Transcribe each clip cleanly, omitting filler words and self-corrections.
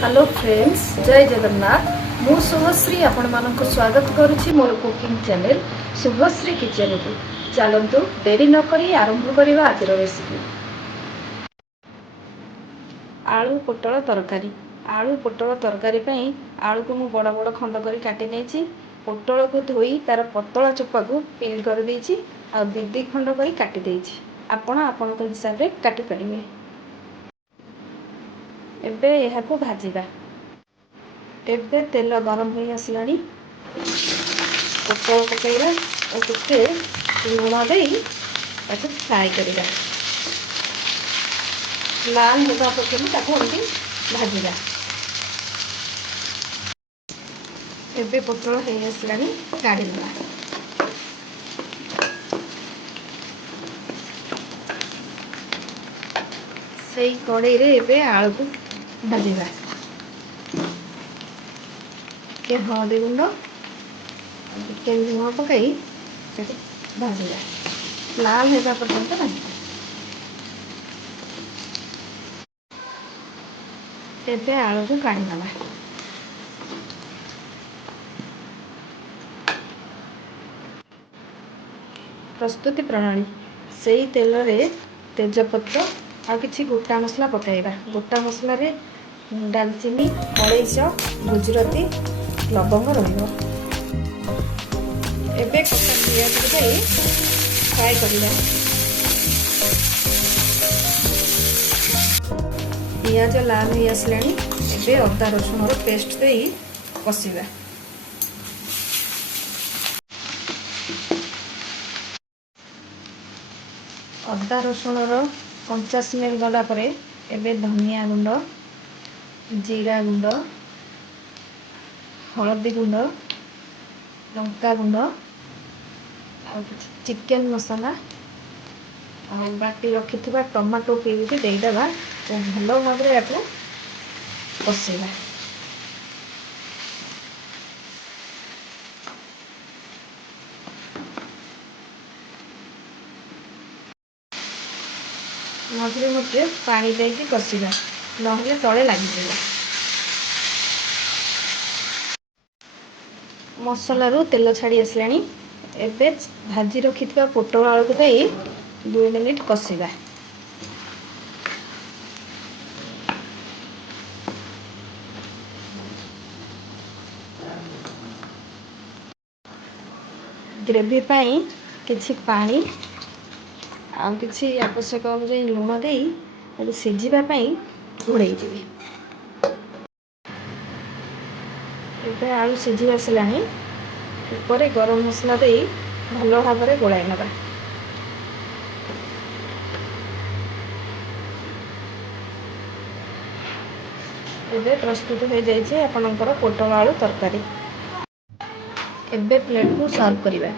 Hello friends, जय जगन्नाथ। मु शुभश्री आपण मानक स्वागत करुछि मोर कुकिंग चैनल शुभश्री किचन को। चलतु देरी न करी आरंभ करबा आज रेसिपी। आलू पोटल तरकारी। आलू पोटल तरकारी पई आलू को मु बड़ बड़ खंड करी काटी नेछि। पोटल को धोई तार पतला चोपा को पील कर देछि आ दी खंड करी काटी देछि। आपण आपण हिसाब रे काटी परिबे। एबे यह को भाजिबा। एबे तेल गरम हो आसलानी। पोटल पकईबा और टिके लुण दे फ्राए करवा। लाल होगा पर्यटन भाजिबा। एबे पोटल हो आसलानी काढ़ी देबा। सेई कड़ाई रे एबे आलू को भाजिबा। के हळदी गुंड टिके लुण पकई भाजिबा। लाल होगा पर्यंत भाजिबा। एबे आलू को काढ़ी देबा। प्रस्तुति प्रणाली। सेई तेल रे तेजपत्र आ किछि गोटा मसला पकाइबा। गोटा मसला रे दालचीनी, अलैच, गुजराती, लवंग रहिबो। एबे कटा पियाज दे फ्राई करिबा। पियाज लाल हो आसलानी। एबे अदा रसुण रो पेस्ट दे कसिबा। अदा रसुण रो कंचा स्मेल गला परे एबे धनिया गुंड, जीरा गुंड, हळदी गुंड, लंका गुंड आ चिकन मसाला आ बाटी रखिथिबा टमाटो प्यूरी के देइदबा और भलो भाबरे याको कसेबा। मझे मझे पानी देके कसिबा नहले तले लागिଯିବ। मसला रू तेल छाड़ी आसलानी। एबे भाजी रखिथिबा पोटल आलू को देई 2 मिनिट कसिबा। ग्रेवी पाई किछि पानी आ किछि आवश्यक अनुसार लुण देई सिझिबा पाई घोड़ेई देबे। एबे आलू सिझी आसलानी। ऊपर गरम मसला देई भलो भाबरे गोळाई नबा। एबे प्रस्तुत हो जाइए आपनकर पोटल आलू तरकारी। एबे प्लेट को सर्व करिबा।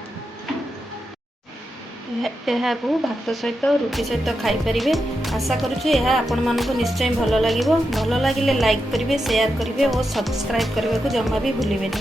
को भात सहित रुटी सहित खाई परिबे। आशा करूछु यह आपण मानको निश्चय भलो लागिबो। भलो लागिले लाइक करिवे, शेयर करिवे और सब्सक्राइब करबा को जम्मा भी भूलिबेनी।